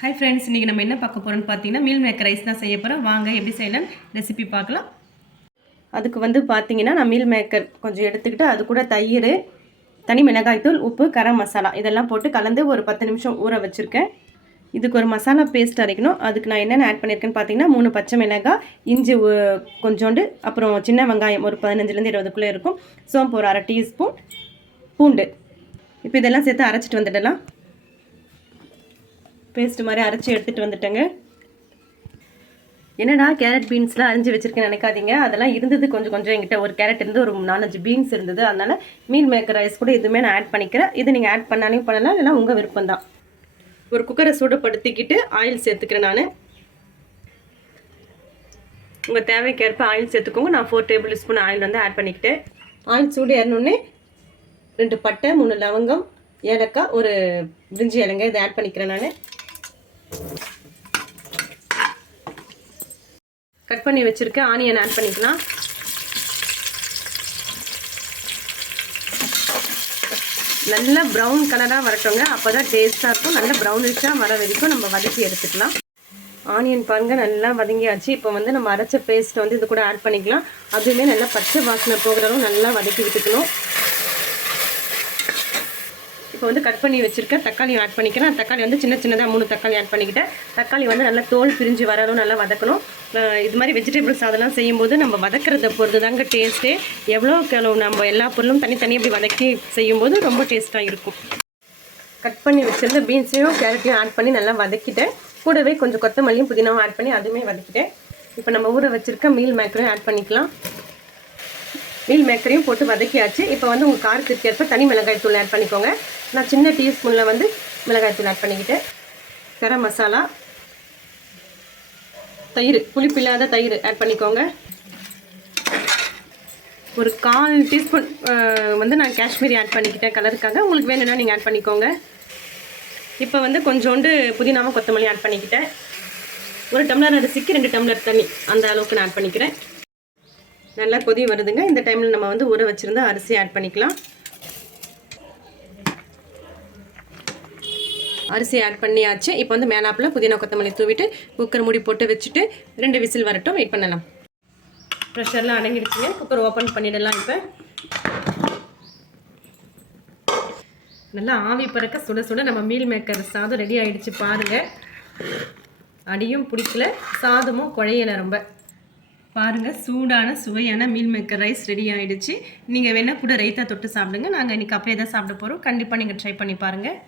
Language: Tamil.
ஹாய் ஃப்ரெண்ட்ஸ், இன்றைக்கி நம்ம என்ன பார்க்க போகிறோம்னு பார்த்தீங்கன்னா மீல் மேக்கர் ரைஸ் தான் செய்ய போகிறோம். வாங்க எப்படி செய்யலாம் ரெசிபி பார்க்கலாம். அதுக்கு பார்த்தீங்கன்னா நான் மீல் மேக்கர் கொஞ்சம் எடுத்துக்கிட்டு அது கூட தயிர், தனி மிளகாய்த்தூள், உப்பு, கரம் மசாலா இதெல்லாம் போட்டு கலந்து ஒரு 10 நிமிஷம் ஊற வச்சுருக்கேன். இதுக்கு ஒரு மசாலா பேஸ்ட் அரைக்கணும். அதுக்கு நான் என்னென்ன ஆட் பண்ணியிருக்கேன்னு பார்த்தீங்கன்னா 3 பச்சை மிளகாய், இஞ்சி கொஞ்சோண்டு, அப்புறம் சின்ன வெங்காயம் ஒரு 15லேருந்து 20க்குள்ளே இருக்கும், சோம்பு ஒரு அரை டீஸ்பூன், பூண்டு. இப்போ இதெல்லாம் சேர்த்து அரைச்சிட்டு வந்துடலாம். பேஸ்ட் மாதிரி அரைச்சி எடுத்துகிட்டு வந்துட்டேங்க. என்னடா கேரட் பீன்ஸ்லாம் அரிஞ்சு வச்சுருக்கேன்னு நினைக்காதீங்க. அதெல்லாம் இருந்தது கொஞ்சம் என்கிட்ட. ஒரு கேரட் இருந்து ஒரு 4-5 பீன்ஸ் இருந்தது. அதனால் மீல் மேக்கர் ரைஸ் கூட எதுவுமே நான் ஆட் பண்ணிக்கிறேன். இது நீங்கள் ஆட் பண்ணாலும் பண்ணலாம், இல்லைனா உங்கள் விருப்பம் தான். ஒரு குக்கரை சூடுபடுத்திக்கிட்டு ஆயில் சேர்த்துக்கிறேன். நான் உங்கள் தேவைக்கேற்ப ஆயில் சேர்த்துக்கோங்க. நான் 4 டேபிள் ஸ்பூன் ஆயில் ஆட் பண்ணிக்கிட்டேன். ஆயில் சூடு ஏறணுன்னே 2 பட்டை, 3 லவங்கம், ஏலக்காய், ஒரு பிரிஞ்சி இலைங்க இதை ஆட் பண்ணிக்கிறேன். நான் கட் பண்ணி வச்சுருக்கேன் ஆனியன் ஆட் பண்ணிக்கலாம். நல்லா ப்ரௌன் கலராக வரட்டோங்க. அப்போ தான் டேஸ்ட்டாக இருக்கும். நல்லா ப்ரௌனிஷாக வர வரைக்கும் நம்ம வதக்கி எடுத்துக்கலாம். ஆனியன் பாருங்கள் நல்லா வதங்கியாச்சு. இப்போ நம்ம அரைச்ச பேஸ்ட்டை இது கூட ஆட் பண்ணிக்கலாம். அதுவுமே நல்லா பச்சை வாசனை போகிறதும் நல்லா வதக்கி விட்டுக்கணும். இப்போ கட் பண்ணி வச்சுருக்கேன் தக்காளி ஆட் பண்ணிக்கிறேன். தக்காளி சின்னதாக 3 தக்காளி ஆட் பண்ணிக்கிட்டேன். தக்காளி நல்லா தோல் பிரிஞ்சு வரணும், நல்லா வதக்கணும். இது மாதிரி வெஜிடபிள்ஸ் அதெல்லாம் செய்யும்போது நம்ம வதக்கிறத பொறுத்து தாங்க டேஸ்ட்டே. எவ்வளோ நம்ம எல்லா பொருளும் தனித்தனியாக இப்படி வதக்கி செய்யும்போது ரொம்ப டேஸ்ட்டாக இருக்கும். கட் பண்ணி வச்சுருந்த பீன்ஸையும் கேரட்டையும் ஆட் பண்ணி நல்லா வதக்கிட்டேன். கூடவே கொஞ்சம் கொத்தமல்லியும் புதினாவும் ஆட் பண்ணி அதுவுமே வதக்கிட்டேன். இப்போ நம்ம ஊற வச்சுருக்க மீல் மேக்கரையும் ஆட் பண்ணிக்கலாம். மீல் மேக்கரையும் போட்டு வதக்கியாச்சு. இப்போ உங்கள் காரத்துக்கு ஏற்ப தனி மிளகாய் தூள் ஆட் பண்ணிக்கோங்க. நான் சின்ன டீஸ்பூனில் மிளகாய் தூள் ஆட் பண்ணிக்கிட்டேன். கரம் மசாலா, தயிர், புளிப்பில்லாத தயிர் ஆட் பண்ணிக்கோங்க. ஒரு 1/4 டீஸ்பூன் நான் காஷ்மீரி ஆட் பண்ணிக்கிட்டேன் கலருக்காக. உங்களுக்கு வேணும்னா நீங்கள் ஆட் பண்ணிக்கோங்க. இப்போ கொஞ்சோண்டு புதினாவும் கொத்தமல்லி ஆட் பண்ணிக்கிட்டேன். ஒரு டம்ளர் அரிசிக்கு 2 டம்ளர் தண்ணி அந்த அளவுக்கு நான் ஆட் பண்ணிக்கிறேன். நல்லா கொதி வருதுங்க. இந்த டைமில் நம்ம ஊற வச்சுருந்தா அரிசி ஆட் பண்ணிக்கலாம். அரிசி ஆட் பண்ணியாச்சு. இப்போ மேலாப்பில் புதினா கொத்தமல்லி தூவிட்டு குக்கர் மூடி போட்டு வச்சுட்டு 2 விசில் வரட்டும், வெயிட் பண்ணலாம். ப்ரெஷர்லாம் அடங்கிடுச்சுங்க. குக்கர் ஓப்பன் பண்ணிடலாம். இப்போ நல்லா ஆவி பறக்க சுட சுட நம்ம மீல் மேக்கர் சாதம் ரெடி ஆகிடுச்சு பாருங்கள். அடியும் பிடிக்கல, சாதமும் குழையலை ரொம்ப. பாருங்கள், சூடான சுவையான மீல் மேக்கர் ரைஸ் ரெடி ஆகிடுச்சு. நீங்கள் வேணால் கூட ரைத்தா தொட்டு சாப்பிடுங்க. நாங்கள் இன்றைக்கி அப்படியே தான் சாப்பிட போகிறோம். கண்டிப்பாக நீங்கள் ட்ரை பண்ணி பாருங்கள்.